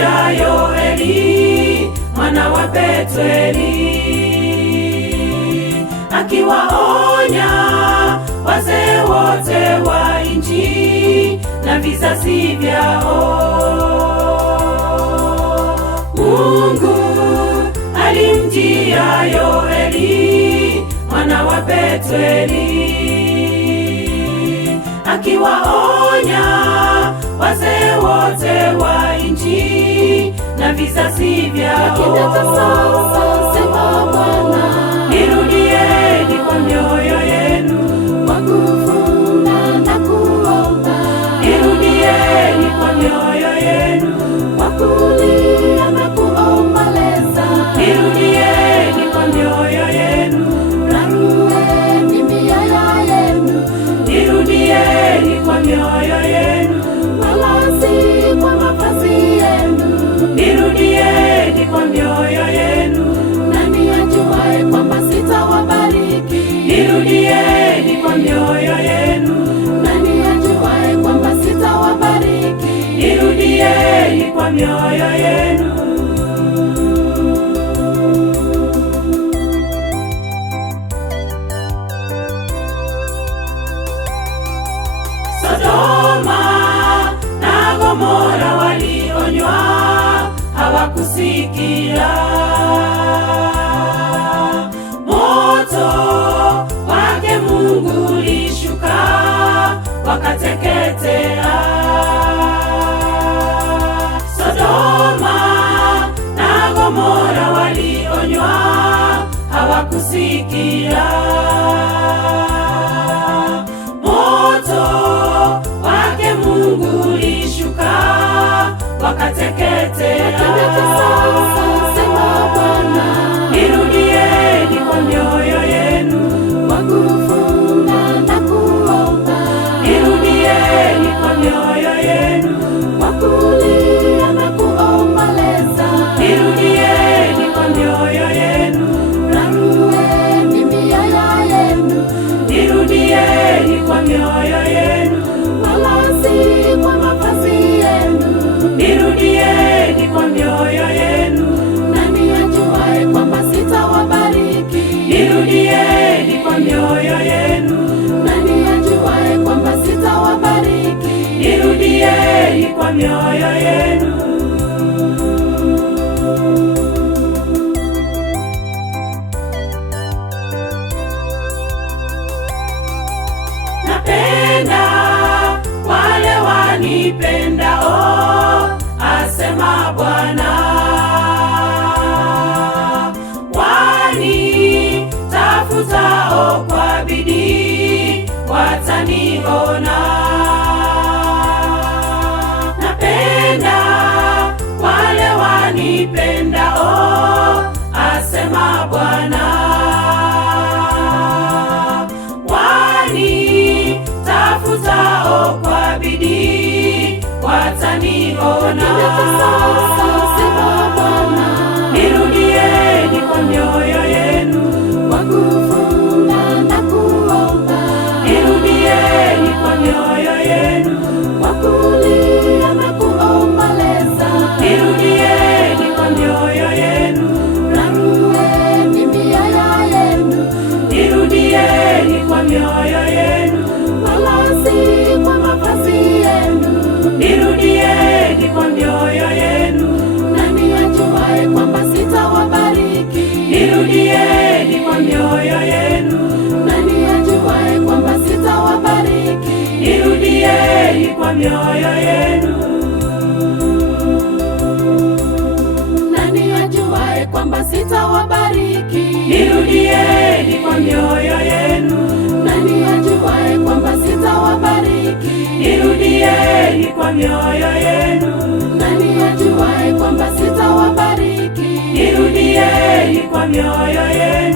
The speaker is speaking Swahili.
alimjia Yoeli mwana wa Petueli, akiwaonya wazee wote wa nchi na vizazi vyao. Mungu alimjia Yoeli mwana wa Petueli, akiwaonya wazee wote wa nchi na vizazi vyao. Sema Bwana, nirudieni kwa mioyo yenu, kwa kufunga na kuomba, nirudieni kwa mioyo yenu, kwa kulia na kuomboleza, nirudieni kwa mioyo yenu, rarueni mioyo yenu, nirudieni kwa mioyo yenu, wala si kwa mavazi yenu. nirudieni kwa mioyo yenu, Nani ajuaye kwamba sitawabariki? nirudieni kwa mioyo yenu, Nani ajuaye kwamba sitawabariki? nirudieni kwa mioyo yenu. Sodoma na Gomora walionywa, hawakusikia. Moto wake Mungu ulishuka, wakateketea. Sodoma na Gomora walionywa, hawakusikia. Moto wake Mungu ulishuka, wakateketea. Sema Bwana, nirudieni kwa mioyo yenu, kwa kufunga na kuomba, nirudieni kwa mioyo yenu, kwa kulia na kuomboleza, nirudieni kwa mioyo yenu, rarueni mioyo yenu, nirudieni kwa mioyo yenu, wala si kwa mavazi yenu. nirudieni kwa mioyo yenu, Nani ajuaye kwamba sitawabariki? nirudieni kwa mioyo yenu, Nani ajuaye kwamba sitawabariki? nirudieni kwa mioyo yenu. Napenda wale wanipendao, asema Bwana, wanitafutao kwa bidii wataniona. Napenda wale wanipendao, asema Bwana, wanitafutao kwa bidii wataniona. Sema Bwana, nirudieni kwa mioyo yenu, kwa kufunga na kuomba, nirudieni kwa mioyo yenu, kwa kulia na kuomboleza, nirudieni kwa mioyo yenu, rarueni mioyo yenu, nirudieni kwa mioyo yenu, wala si kwa mavazi yenu. nirudieni kwa mioyo yenu, Nani ajuaye kwamba sitawabariki? nirudieni kwa mioyo yenu, Nani ajuaye kwamba sitawabariki? nirudieni kwa mioyo yenu, Nani ajuaye kwamba sitawabariki? nirudieni kwa mioyo yenu, Nani ajuaye kwamba sitawabariki? nirudieni kwa mioyo yenu, Nani ajuaye kwamba sitawabariki? nirudieni kwa mioyo yenu.